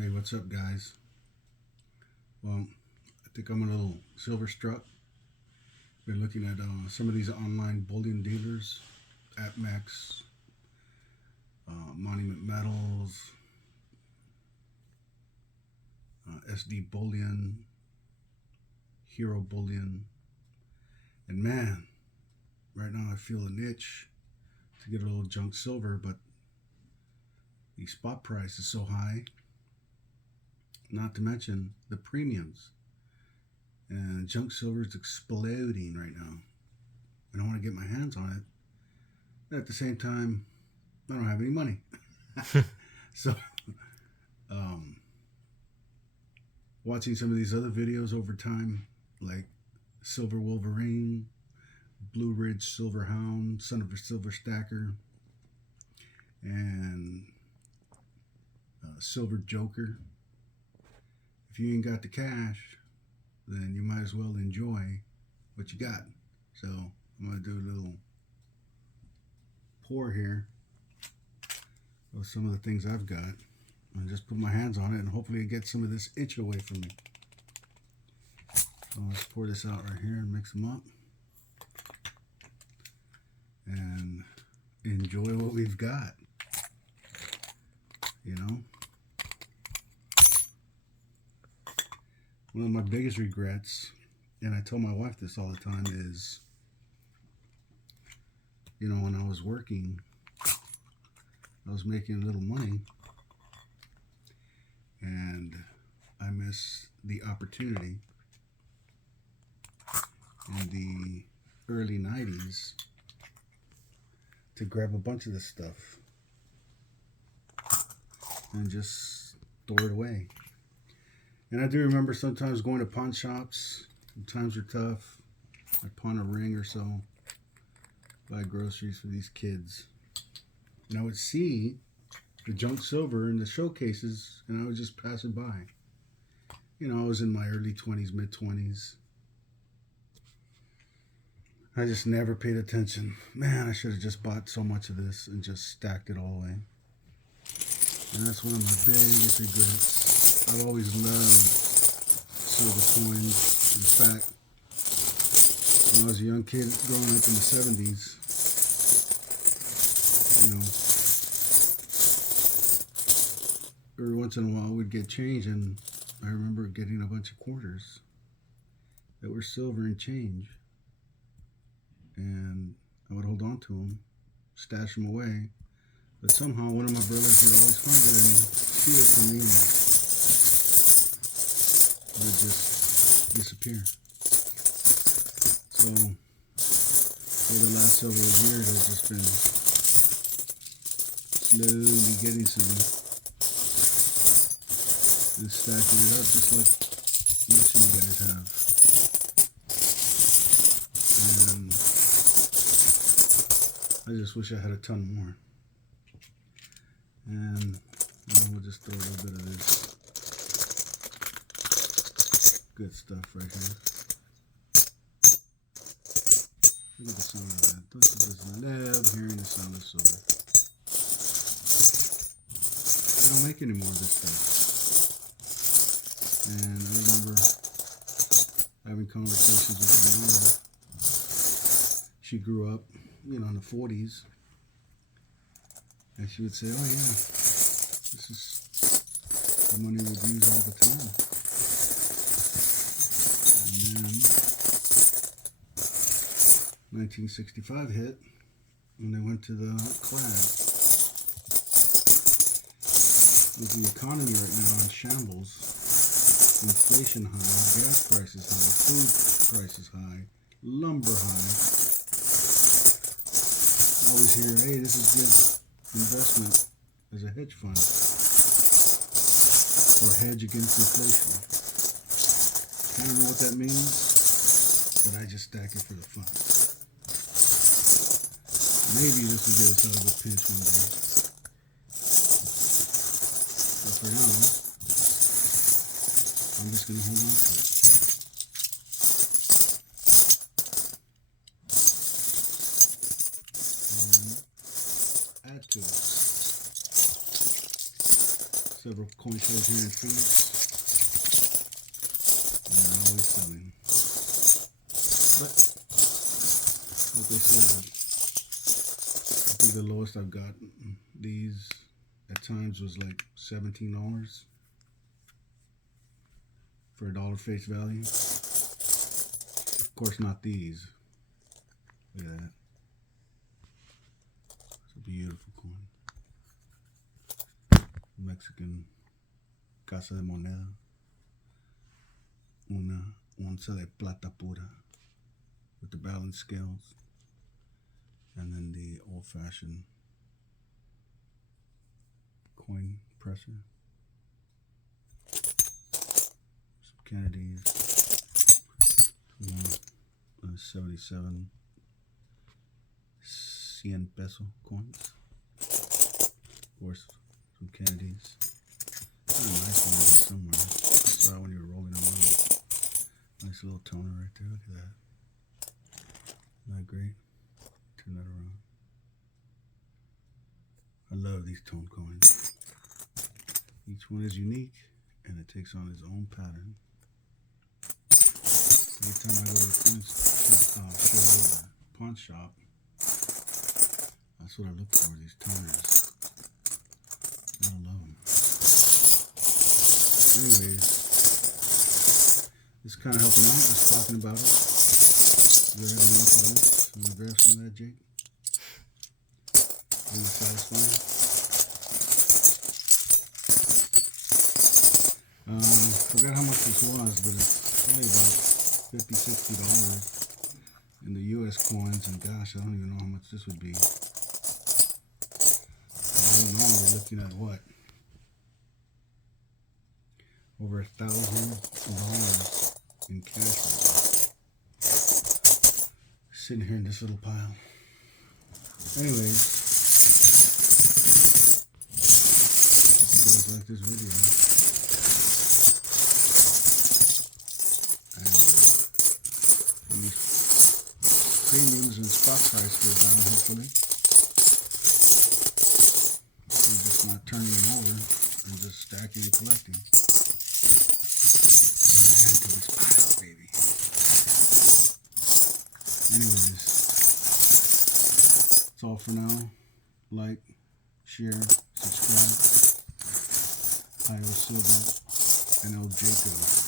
Hey, what's up, guys? Well, I think I'm a little silver struck. Been looking at some of these online bullion dealers, AppMax, Monument Metals, SD Bullion, Hero Bullion, and man, right now I feel an itch to get a little junk silver, but the spot price is so high. Not to mention the premiums, and junk silver is exploding right now. And I want to get my hands on it. But at the same time, I don't have any money. So, um, watching some of these other videos over time, like Silver Wolverine, Blue Ridge Silver Hound, Son of a Silver Stacker, and Silver Joker. If you ain't got the cash, then you might as well enjoy what you got. So I'm going to do a little pour here of some of the things I've got and just put my hands on it, and hopefully it gets some of this itch away from me. So let's pour this out right here and mix them up and enjoy what we've got, you know. One of my biggest regrets, and I tell my wife this all the time, is, when I was working, I was making a little money, and I missed the opportunity in the early 90s to grab a bunch of this stuff and just throw it away. And I do remember sometimes going to pawn shops. Times were tough. I'd pawn a ring or so, buy groceries for these kids. And I would see the junk silver in the showcases, and I would just pass it by. I was in my early 20s, mid 20s. I just never paid attention. Man, I should have just bought so much of this and just stacked it all away. And that's one of my biggest regrets. I've always loved silver coins. In fact, when I was a young kid growing up in the 70s, every once in a while we'd get change, and I remember getting a bunch of quarters that were silver and change. And I would hold on to them, stash them away. But somehow one of my brothers would always find it and steal it from me, and it would just disappear. So for the last several years, I've just been slowly getting some and stacking it up, just like most of you guys have. And I just wish I had a ton more. And we'll just throw a little bit of this good stuff right here. Look at the sound of that. Don't you just love hearing the sound of silver? They don't make any more of this stuff. And I remember having conversations with my mom. She grew up, in the 40s. And she would say, oh yeah, this is the money we'd use all the time. And then 1965 hit, and they went to the clad. With the economy right now in shambles, inflation high, gas prices high, food prices high, lumber high. I always hear, hey, this is good investment as a hedge fund or hedge against inflation. I don't know what that means, but I just stack it for the fun. Maybe this will get us out of a pinch one day. But for now, I'm just going to hold on to it. And add to it. So several coin shows here in Phoenix, and they're always selling. But like I said, I think the lowest I've got these at times was like $17 for $1 face value. Of course, not these. Look at that. It's a beautiful coin. Mexican Casa de Moneda. Una onza de plata pura with the balance scales. And then the old-fashioned coin presser. Some Kennedys. 77 100 peso coins. Of course, some Kennedys. Got a nice one here somewhere. I saw it when you were rolling them out. Nice little toner right there. Look at that. Isn't that great? Turn that around. I love these tone coins. Each one is unique and it takes on its own pattern. Every time I go to the coin shop, pawn shop, that's what I look for, these toners. I love them. Anyways, just kind of helping out, just talking about it. You ever want for this? You want to grab some of that, Jake? Really satisfying. Forgot how much this was, but it's probably about $50–$60 in the US coins, and gosh, I don't even know how much this would be. I don't know, we're looking at what? Over $1,000 in cash right now. Sitting here in this little pile. Anyways, hope you guys like this video. When these premiums and stock price go down, hopefully, we're just not turning them over and just stacking and collecting. Add to this pile, baby. Anyways, that's all for now. Like, share, subscribe. I.O. Silver and El Jacob.